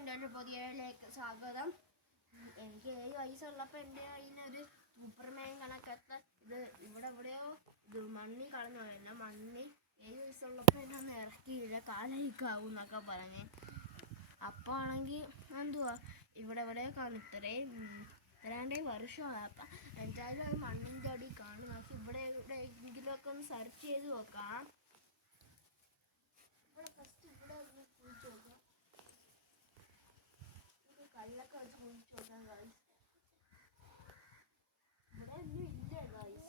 എൻ്റെ ഒരു പുതിയയിലേക്ക് സ്വാഗതം. എനിക്ക് 7 വയസ്സുള്ളപ്പോൾ എൻ്റെ കയ്യിലൊരു സൂപ്പർമാൻ കണക്കത്തെ ഇത് എവിടെയോ ഇത് മണ്ണി കളഞ്ഞു പോയല്ല. മണ്ണി 7 വയസ്സുള്ളപ്പോൾ എന്നെ ഒന്ന് ഇറക്കിയില്ല, കാലയിക്കാവും എന്നൊക്കെ പറഞ്ഞ്. അപ്പോൾ ആണെങ്കിൽ എന്തുവാ എവിടെയോ കാണും. ഇത്രയാണ്ടേ വർഷമാണ്. അപ്പം എന്തായാലും അത് മണ്ണിൻ്റെ അടി കാണും. പക്ഷെ എവിടെയെങ്കിലുമൊക്കെ ഒന്ന് സെർച്ച് ചെയ്ത് നോക്കാം. ഇവിടെ ഒന്ന് കുഴിച്ച് നോക്കാം. കല്ലൊക്കെ വെച്ച് കുഴിച്ച് നോക്കാം ഗൈസ്. ഇവിടെ ഒന്നും ഇല്ല ഗൈസ്.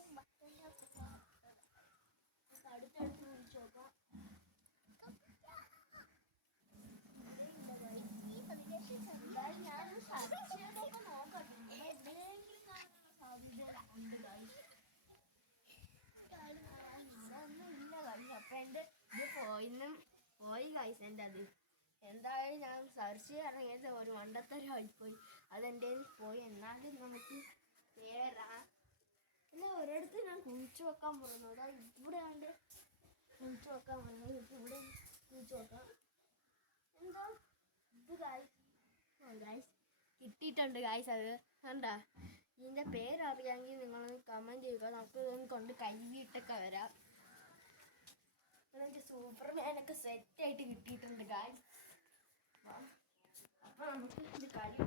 അടുത്തടുത്ത് കുഴിച്ച് നോക്കാം. ഞാനൊന്ന് സെർച്ച് ചെയ്തൊക്കെ നോക്കട്ടെ. എവിടെയെങ്കിലും കാണാനുള്ള സാധ്യത ഉണ്ട് ഗൈസ്. ഒന്നും ഇല്ല ഗൈസ്. അപ്പം എൻ്റെ ഇത് പോയി ഗൈസ്. എൻ്റെ അത് എന്തായാലും ഞാൻ സെർച്ച് ചെയ്യാൻ ഇറങ്ങിയത് ഒരു മണ്ടത്തരമായിപ്പോയി. അതെൻ്റെ പോയി. എന്നാലും നമുക്ക് പിന്നെ ഒരിടത്ത് ഞാൻ കുഴിച്ചു വെക്കാൻ പോകുന്നു. അതായത് ഇവിടെ ആണ്ട് കുഴിച്ചു വെക്കാൻ പോകുന്നത്. ഇവിടെ കുഴിച്ചു വെക്കാം. എന്താ ഇത് ഗൈസ്? കിട്ടിയിട്ടുണ്ട് ഗൈസ്. അത് കണ്ടാ? ഇതിൻ്റെ പേരറിയാമെങ്കിൽ നിങ്ങളൊന്ന് കമൻറ്റ് ചെയ്യുക. നമുക്ക് ഇതൊന്ന് കൊണ്ട് കഴുകിയിട്ടൊക്കെ വരാം. എനിക്ക് സൂപ്പർമാനൊക്കെ സെറ്റായിട്ട് കിട്ടിയിട്ടുണ്ട് ഗൈസ്. അപ്പോൾ നമുക്ക് ഇത് കഴുകി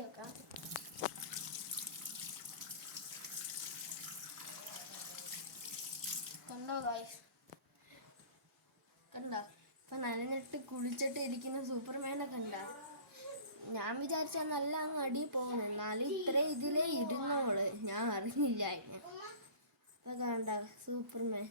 വെക്കാം. കണ്ടോ ഗൈസ്? കണ്ടോ? ഇപ്പം നനഞ്ഞിട്ട് കുളിച്ചിട്ട് ഇരിക്കുന്ന സൂപ്പർമാനെ കണ്ട. ഞാൻ വിചാരിച്ചാൽ നല്ല അങ്ങ് അടി പോകുന്നു. എന്നാലും ഇത്രയും ഇതിലേ ഇരുന്നോള്. ഞാൻ അറിഞ്ഞില്ല. ഇപ്പം കണ്ട സൂപ്പർമാൻ.